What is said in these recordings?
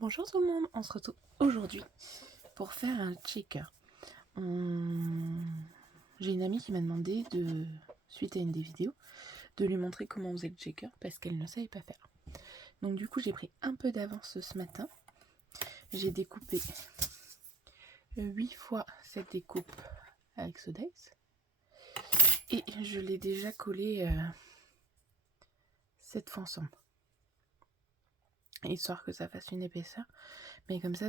Bonjour tout le monde, on se retrouve aujourd'hui pour faire un checker. J'ai une amie qui m'a demandé, suite à une des vidéos, de lui montrer comment on faisait le checker parce qu'elle ne savait pas faire. Donc du coup j'ai pris un peu d'avance ce matin. J'ai découpé 8 fois cette découpe avec Sodexo et je l'ai déjà collé 7 fois ensemble. Histoire que ça fasse une épaisseur, mais comme ça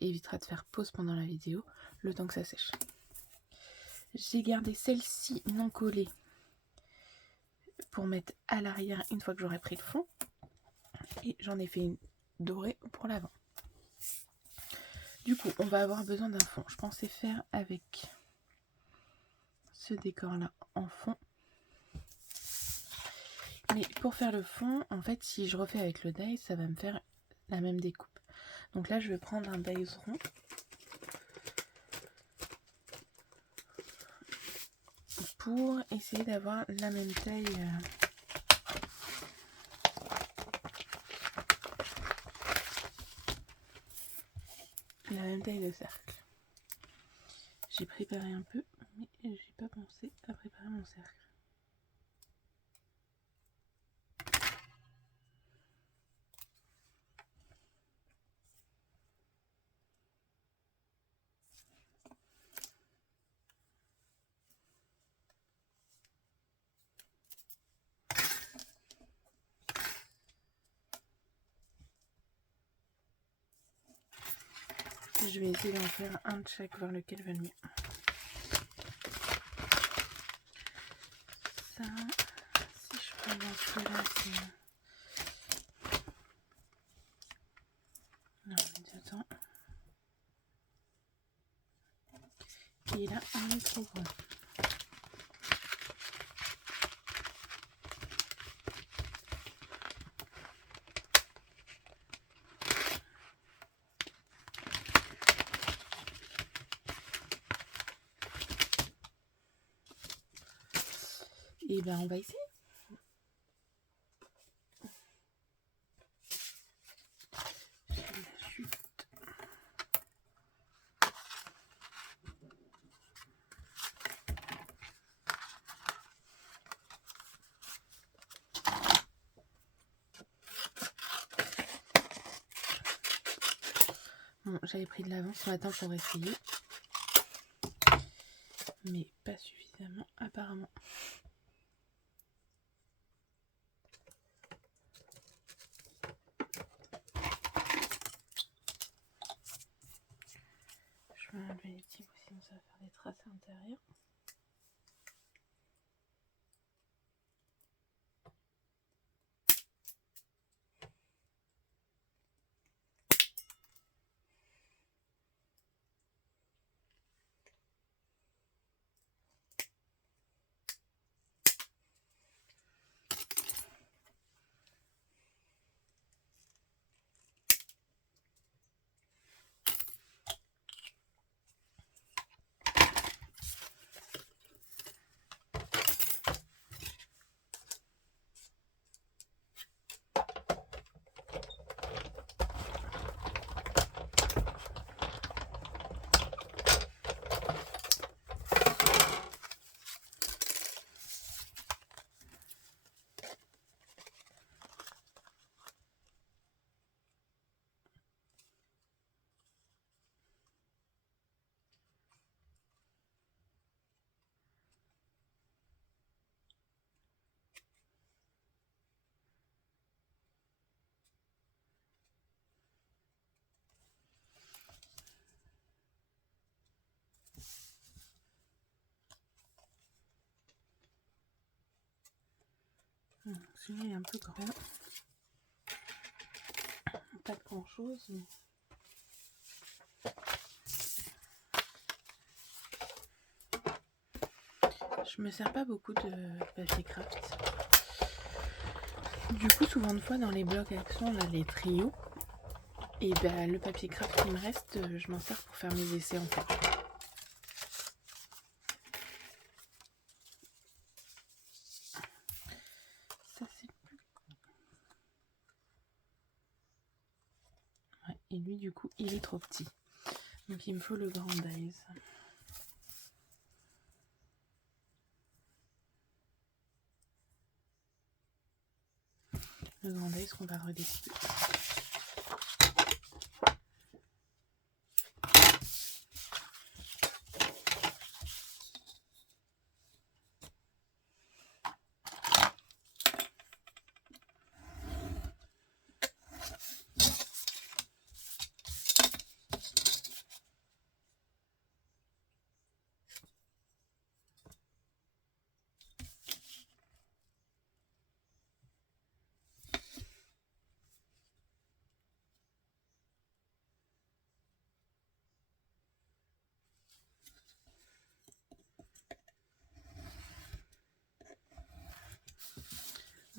évitera de faire pause pendant la vidéo le temps que ça sèche. J'ai gardé celle-ci non collée pour mettre à l'arrière une fois que j'aurai pris le fond, et j'en ai fait une dorée pour l'avant. Du coup on va avoir besoin d'un fond. Je pensais faire avec ce décor là en fond, mais pour faire le fond, en fait si je refais avec le die, ça va me faire la même découpe. Donc là je vais prendre un die rond pour essayer d'avoir la même taille de cercle. J'ai préparé un peu, mais j'ai pas pensé à préparer mon cercle. Je vais essayer d'en faire un de chaque, voir lequel va le mieux. Ça, si je prends dans celui-là, c'est... Non, mais attends. Et là, on est trop grand. Et ben, on va essayer. Bon, j'avais pris de l'avance ce matin pour essayer, mais pas suffisamment apparemment. Je vais enlever les petits bouts, sinon ça va faire des traces à l'intérieur. Celui-là est un peu grand. Pas de grand chose, mais... Je me sers pas beaucoup de papier craft. Du coup, souvent de fois dans les blocs action, là, les trios, et ben le papier craft qui me reste, je m'en sers pour faire mes essais en fait. Ça c'est plus... Ouais. Et lui, du coup, il est trop petit. Donc il me faut le Grandize. Le Grandize qu'on va redécouper.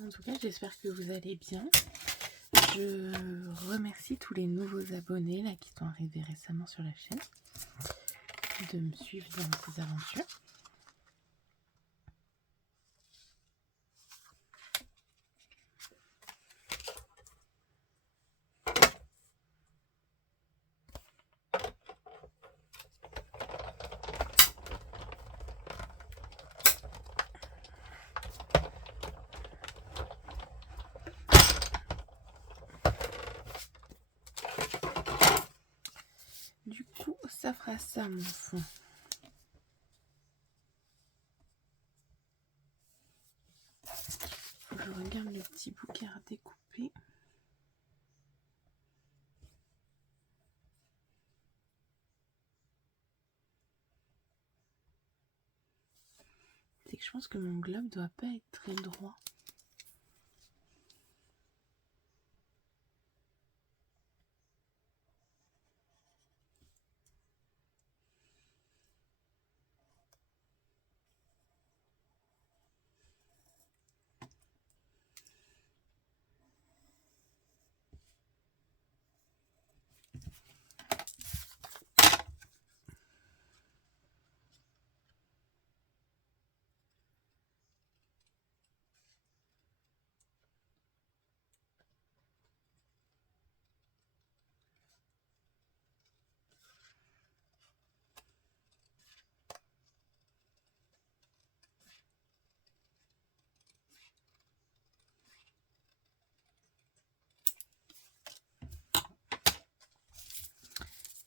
En tout cas, j'espère que vous allez bien. Je remercie tous les nouveaux abonnés là, qui sont arrivés récemment sur la chaîne de me suivre dans ces aventures. Du coup, ça fera ça mon fond. Faut que je regarde le petit bouquet à découper. C'est que je pense que mon globe doit pas être très droit.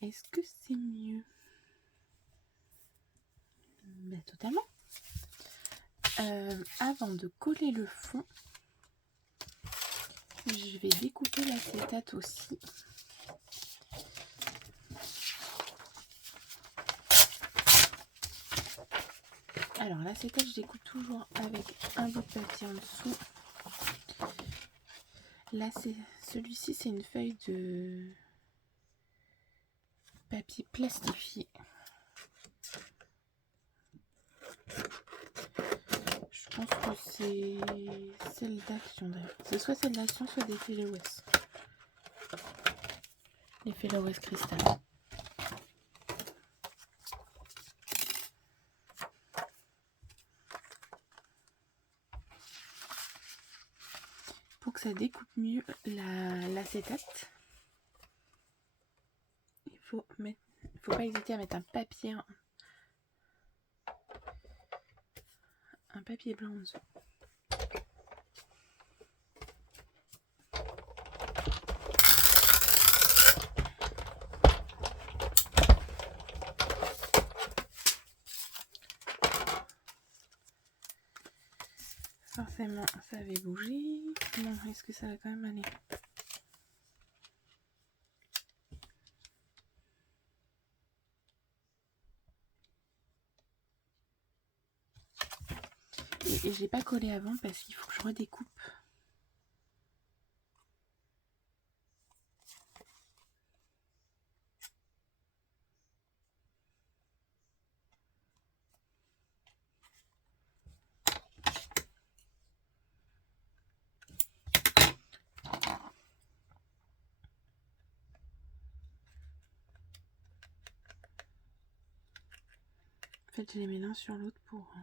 Est-ce que c'est mieux? Ben, totalement. Avant de coller le fond, je vais découper l'acétate aussi. Alors l'acétate, je découpe toujours avec un bout de papier en dessous. Là, celui-ci, c'est une feuille de papier plastifié. Je pense que c'est celle d'Action d'ailleurs. C'est soit celle d'Action, soit des Fellows. Les Fellows Crystal. Pour que ça découpe mieux l'acétate, il faut pas hésiter à mettre un papier blanc en dessous. Forcément, ça avait bougé. Non, est-ce que ça va quand même aller? Et je l'ai pas collé avant parce qu'il faut que je redécoupe. En fait, je les mets l'un sur l'autre pour...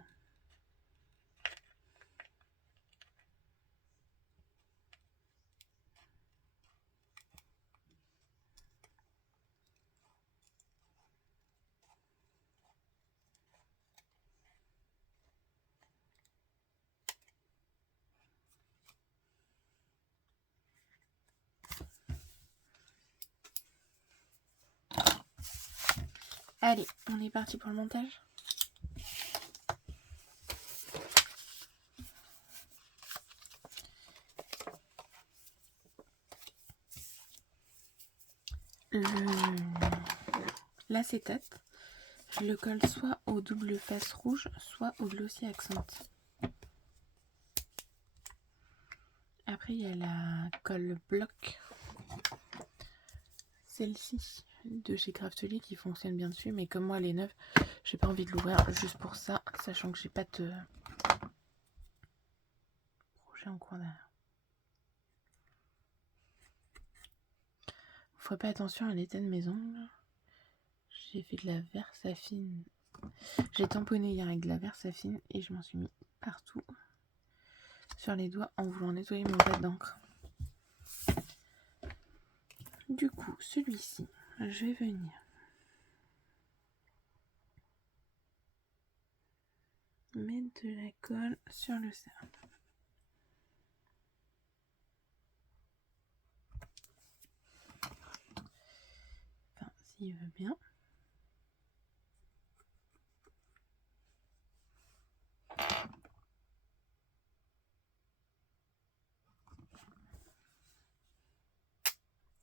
Allez, on est parti pour le montage. L'acétate, je le colle soit au double face rouge, soit au glossy accent. Après, il y a la colle bloc. Celle-ci de chez Craftly qui fonctionne bien dessus, mais comme moi elle est neuve, j'ai pas envie de l'ouvrir juste pour ça, sachant que j'ai pas de projet en cours derrière. Faut pas attention à l'état de mes ongles. J'ai fait de la Versafine. J'ai tamponné hier avec de la Versafine et je m'en suis mis partout sur les doigts en voulant nettoyer mon pad d'encre. Du coup, celui-ci, je vais venir mettre de la colle sur le cercle. Enfin, s'il veut bien.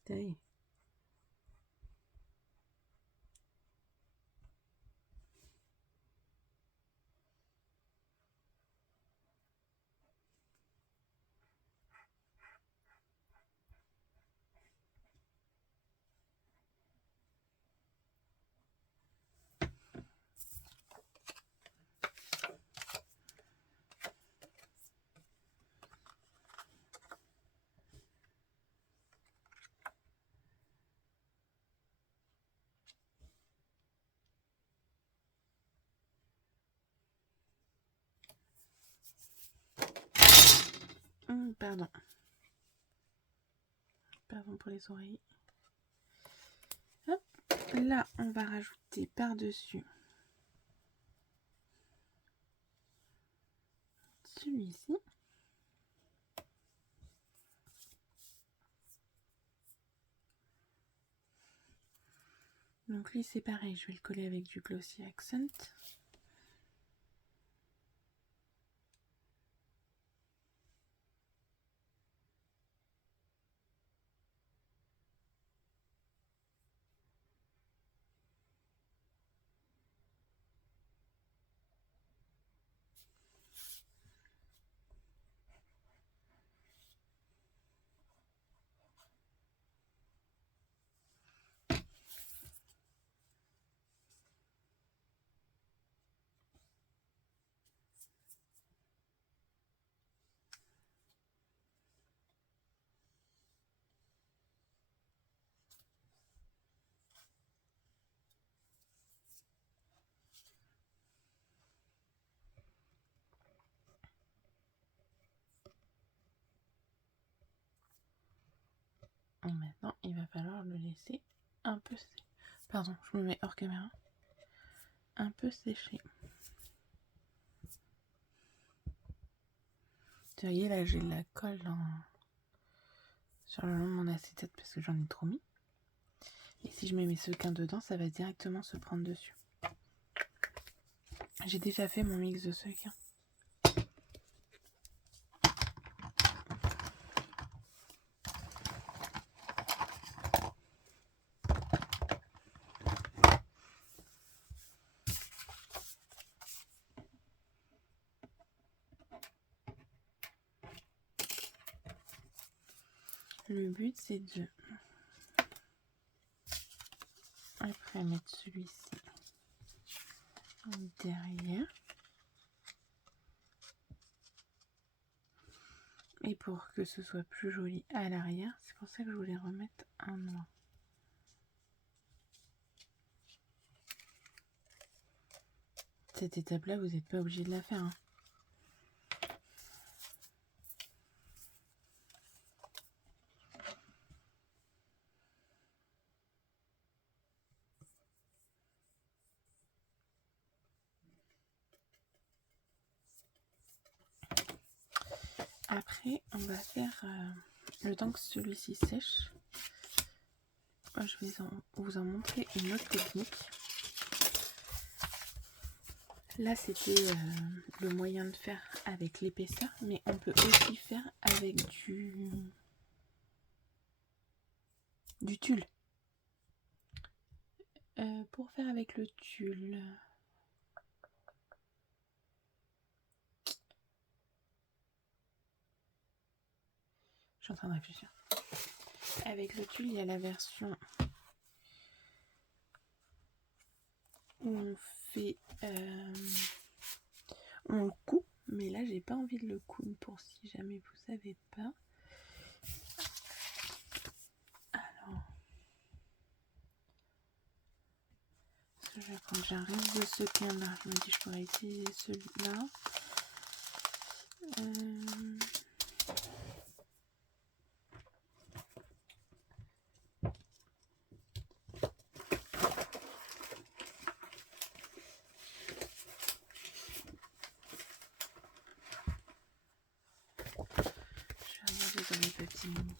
Ça y est. Pardon. Pardon pour les oreilles. Hop. Là, on va rajouter par-dessus celui-ci. Donc lui, c'est pareil, je vais le coller avec du Glossy Accent. Et maintenant, il va falloir le laisser un peu sécher. Pardon, je me mets hors caméra. Un peu sécher. Vous voyez, là, j'ai de la colle sur le long de mon acétate parce que j'en ai trop mis. Et si je mets mes sequins dedans, ça va directement se prendre dessus. J'ai déjà fait mon mix de sequins. Le but, c'est de après mettre celui-ci derrière. Et pour que ce soit plus joli à l'arrière, c'est pour ça que je voulais remettre un noir. Cette étape-là, vous n'êtes pas obligé de la faire. Hein. Après, on va faire le temps que celui-ci sèche. Je vais vous en montrer une autre technique. Là, c'était le moyen de faire avec l'épaisseur, mais on peut aussi faire avec du tulle. Pour faire avec le tulle, je suis en train de réfléchir. Avec le tulle, il y a la version où on fait, on le coud, mais là j'ai pas envie de le coudre pour si jamais vous savez pas. Alors, quand j'ai un reste de sequin là, je me dis je pourrais essayer celui-là. Je vais regarder dans mes petits mini.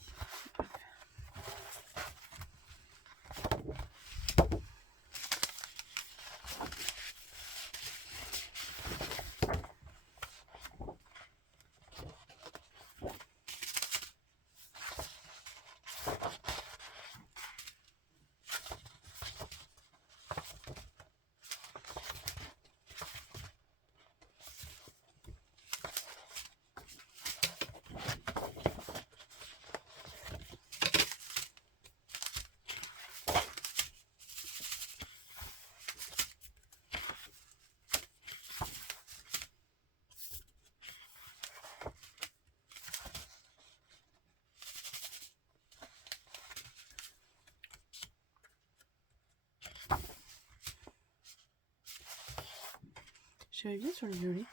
Je vais bien sur le violet.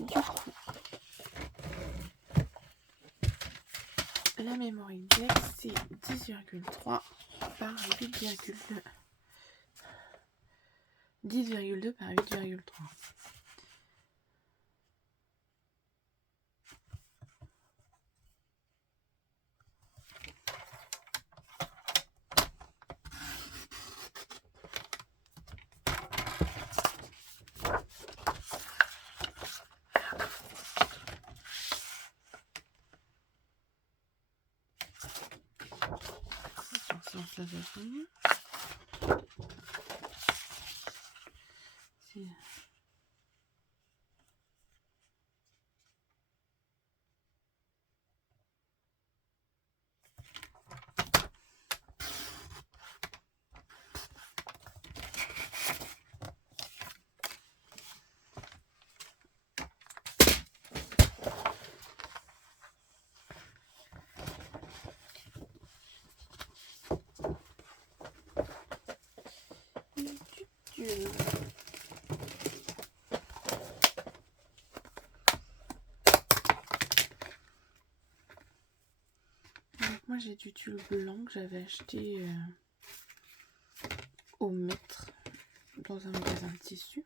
Du coup, la mémoire exacte c'est 10,3 par 8,2. 10,2 par 8,3. Ça va venir. Donc moi j'ai du tulle blanc que j'avais acheté au mètre dans un magasin de tissu.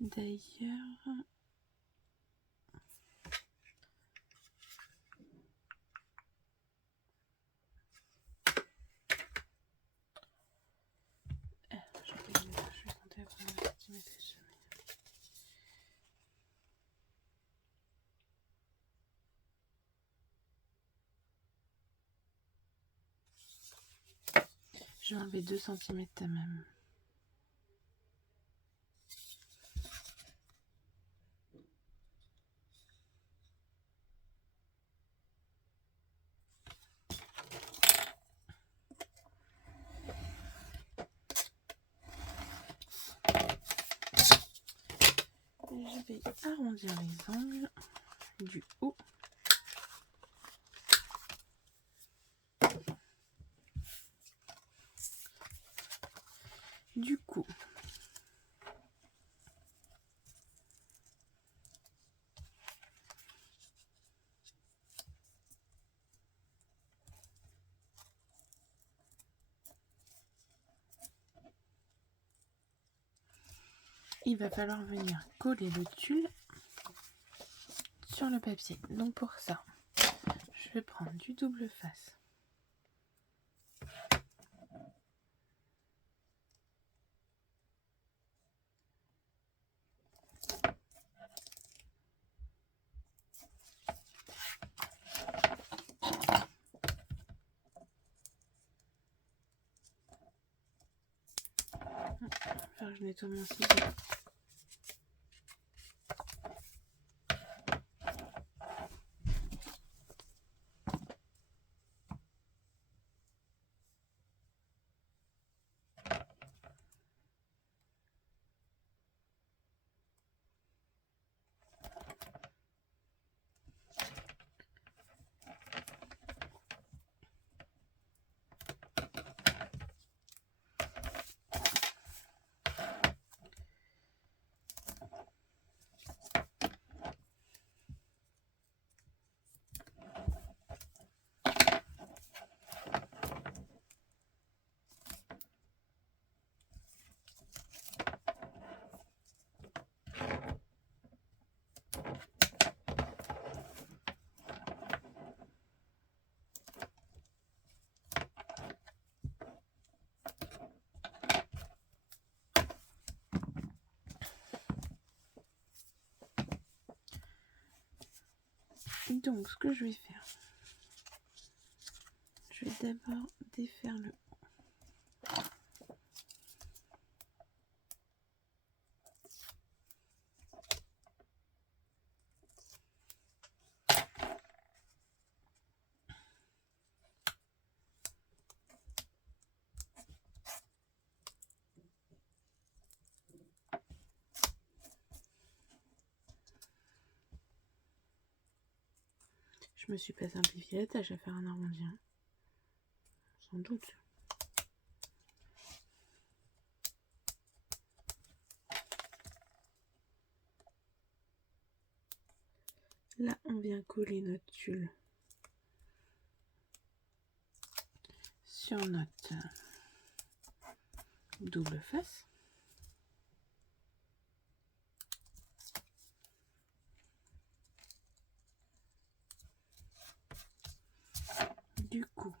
D'ailleurs, je vais compter après le centimètre. Je vais enlever 2 cm quand même. Je vais arrondir les angles du haut. Du coup, il va falloir venir coller le tulle sur le papier. Donc pour ça, je vais prendre du double face. Faire que je nettoie mon ciseau. Donc ce que je vais faire, je vais d'abord défaire le haut. Je me suis pas simplifié la tâche à faire un arrondi, hein. Sans doute. Là, on vient coller notre tulle sur notre double face. Du coup,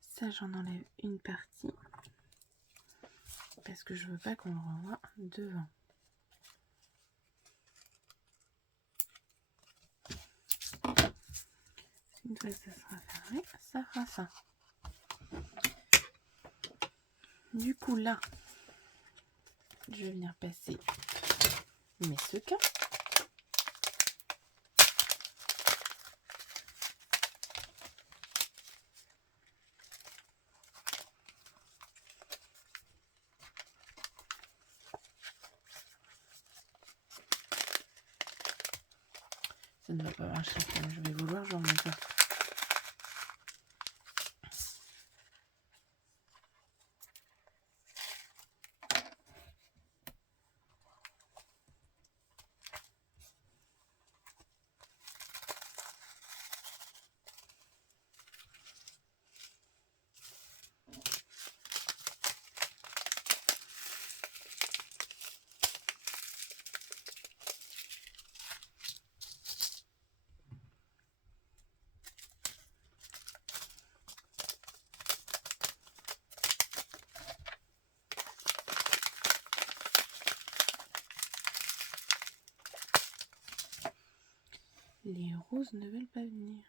ça, j'en enlève une partie parce que je veux pas qu'on le revoie devant. Une fois que ça sera fermé, ça fera ça. Du coup, là, je vais venir passer mes sequins. Ça ne va pas marcher comme je vais vouloir, j'en mets pas. Les roses ne veulent pas venir.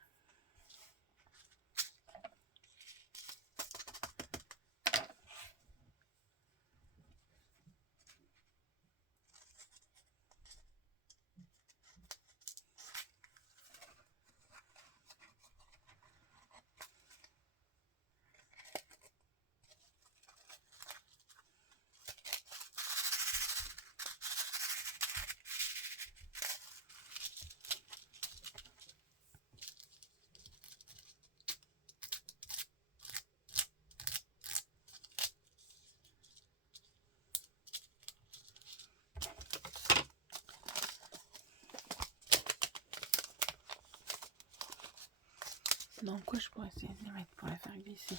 Dans quoi je pourrais essayer de les mettre pour la faire glisser?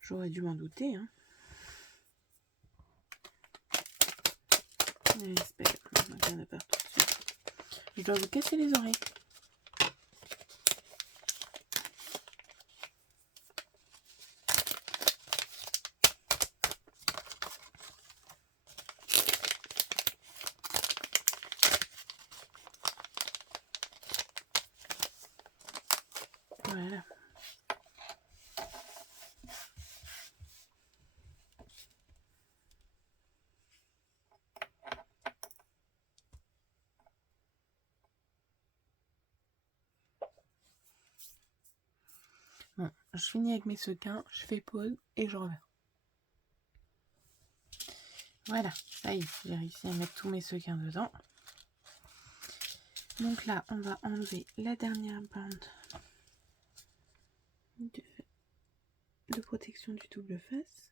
J'aurais dû m'en douter, hein. J'espère. On va faire tout de suite. Je dois vous casser les oreilles. Voilà. Bon, je finis avec mes sequins, je fais pause et je reviens. Voilà, ça y est, j'ai réussi à mettre tous mes sequins dedans. Donc là, on va enlever la dernière bande de protection du double face.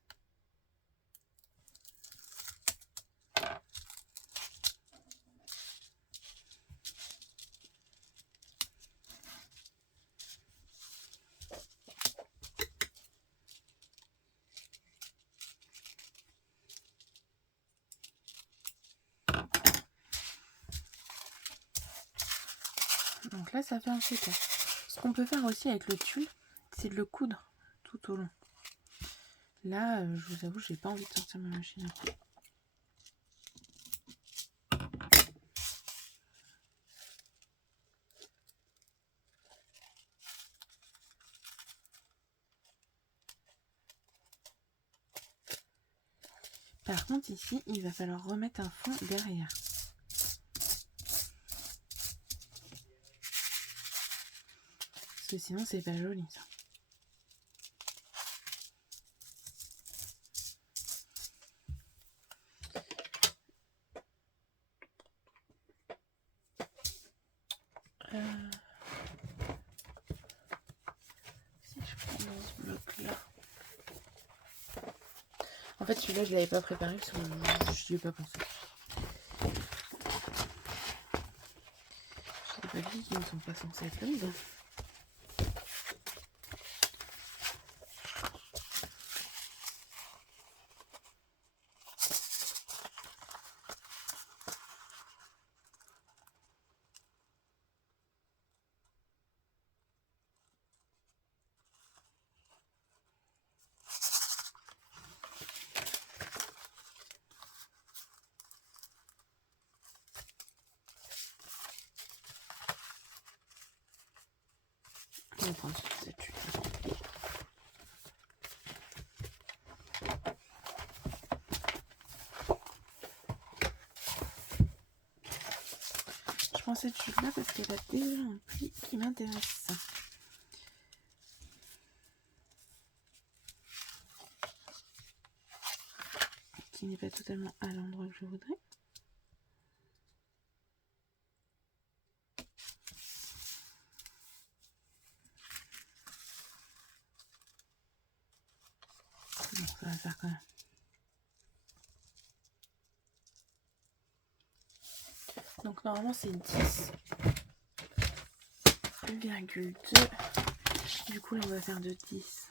Donc là, ça fait un sequin. Ce qu'on peut faire aussi avec le tulle, c'est de le coudre tout au long. Là, je vous avoue, j'ai pas envie de sortir ma machine à coudre. Par contre, ici, il va falloir remettre un fond derrière. Parce que sinon, c'est pas joli, ça. Si je prends dans ce bloc-là. En fait, celui-là, je l'avais pas préparé parce que je n'y ai pas pensé. Je n'ai pas dit qu'ils ne sont pas censés être là dedans. On va prendre cette tuile. Je prends cette tuile-là parce qu'elle a déjà un pli qui m'intéresse. Qui n'est pas totalement à l'endroit que je voudrais. Bon, ça va faire quand même. Donc normalement c'est 10,2. Du coup là on va faire de 10.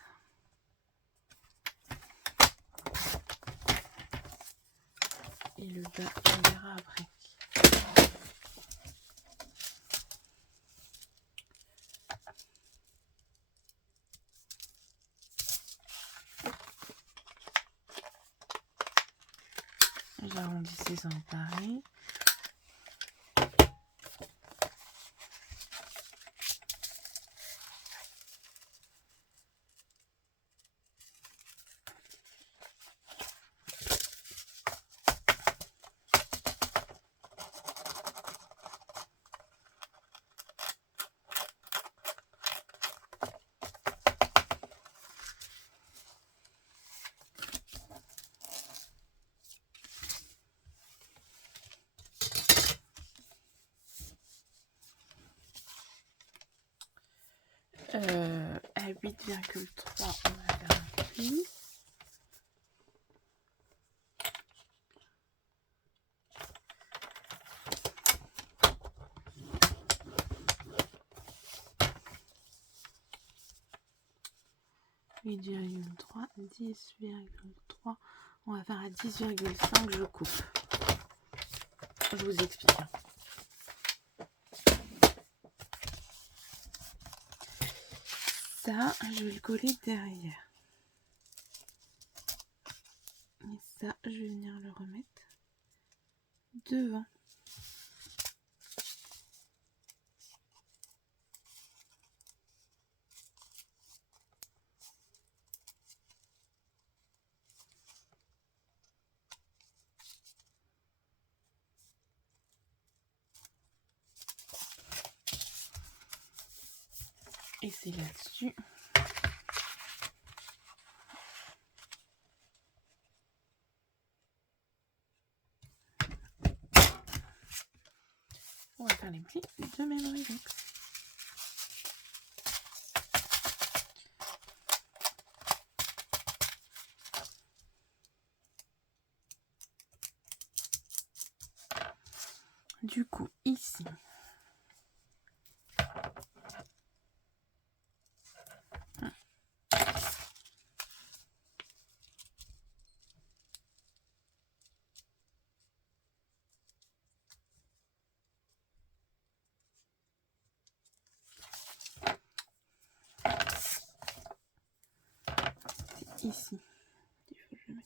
Et le bas on verra après. désemparer. À 8,3, on va faire un pli. (8,3, 10,3), on va faire à 10,5, je coupe. Je vous explique. Ça, je vais le coller derrière. Et ça, je vais venir le remettre devant. Et c'est là-dessus on va faire les plis de Memoryvex. Du coup, ici, ici, il faut que je le mette.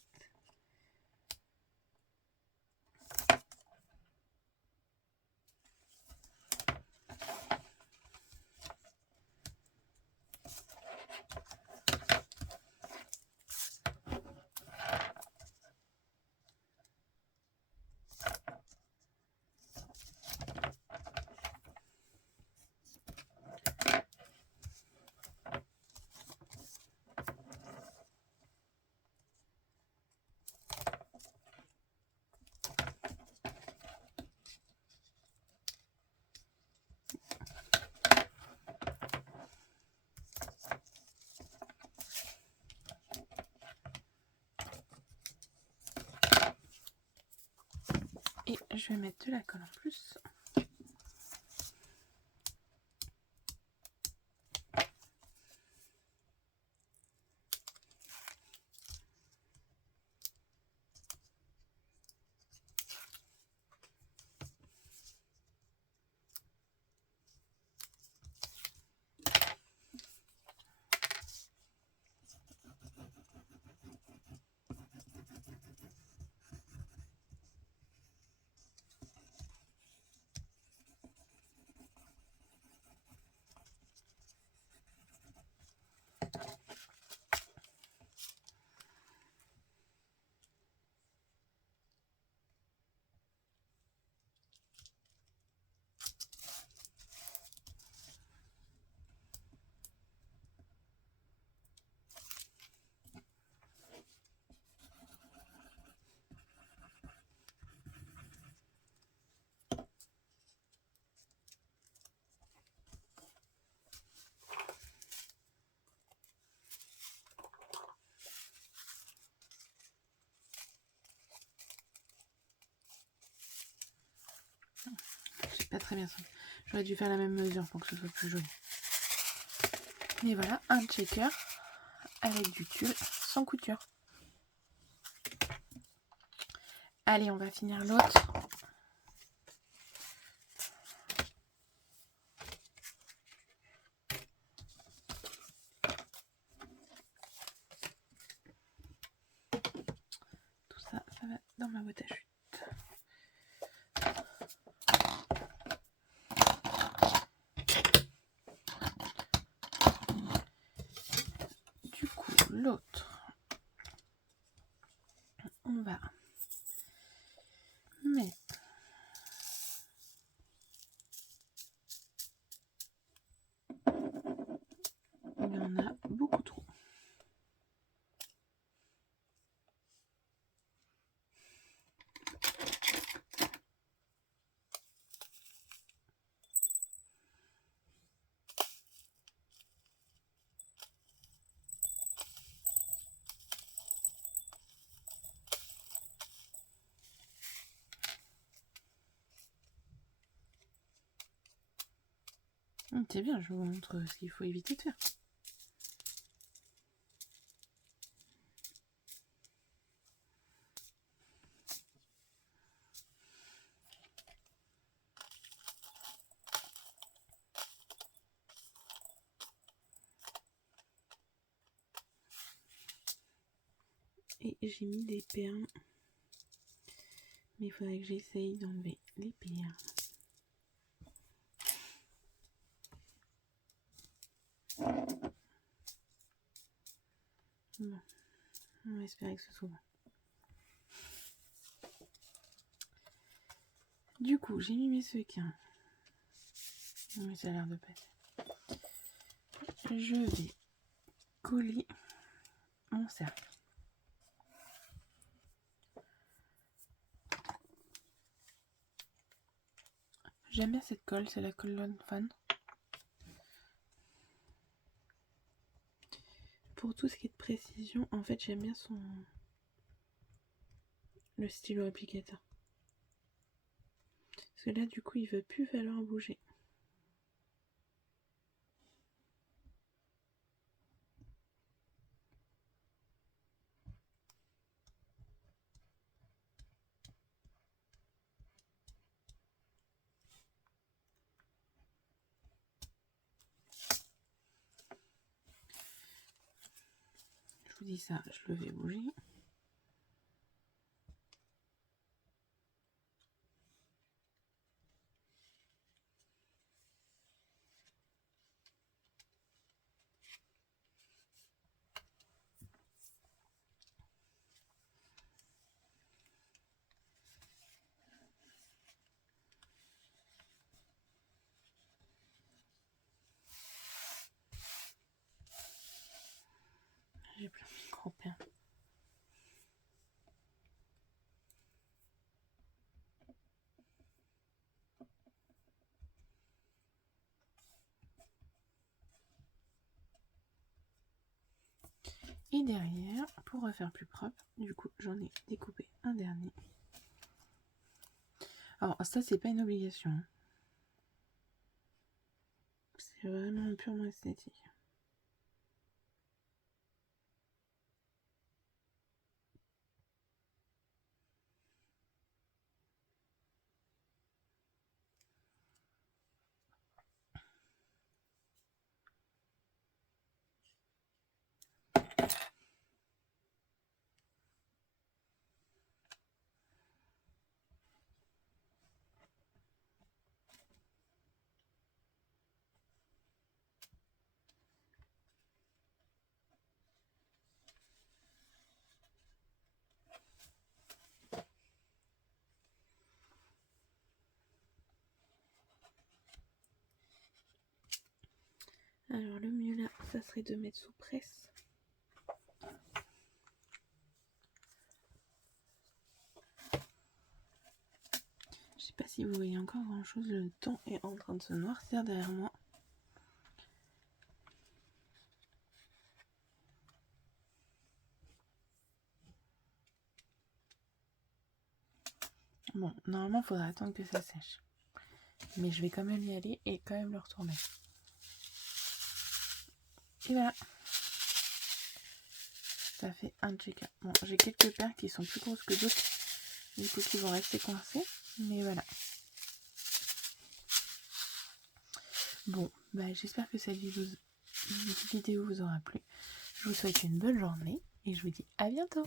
Et je vais mettre de la colle en plus. J'ai pas très bien senti. J'aurais dû faire la même mesure pour que ce soit plus joli. Et voilà, un checker avec du tulle sans couture. Allez, on va finir l'autre. Tout ça, ça va dans ma boîte à chute. C'est bien, je vous montre ce qu'il faut éviter de faire. Et j'ai mis des perles. Mais il faudrait que j'essaye d'enlever les perles. Bon, on va espérer que ce soit bon. Du coup, j'ai mis mes sequins. Mais ça a l'air de passer. Je vais coller mon cercle. J'aime bien cette colle, c'est la colle Lawn Fawn. Pour tout ce qui est de précision, en fait, j'aime bien le stylo applicateur. Parce que là, du coup, il ne va plus falloir bouger. Je vous dis ça, je le vais bouger. J'ai plein de micro-perles. Et derrière, pour refaire plus propre, du coup, j'en ai découpé un dernier. Alors, ça, c'est pas une obligation. C'est vraiment purement esthétique. Alors, le mieux là, ça serait de mettre sous presse. Je sais pas si vous voyez encore grand chose, le temps est en train de se noircir derrière moi. Bon, normalement, il faudra attendre que ça sèche. Mais je vais quand même y aller et quand même le retourner. Et voilà. Ça fait un checker. Bon, j'ai quelques perles qui sont plus grosses que d'autres. Du coup, qui vont rester coincées. Mais voilà. Bon, bah, j'espère que cette vidéo vous aura plu. Je vous souhaite une bonne journée et je vous dis à bientôt.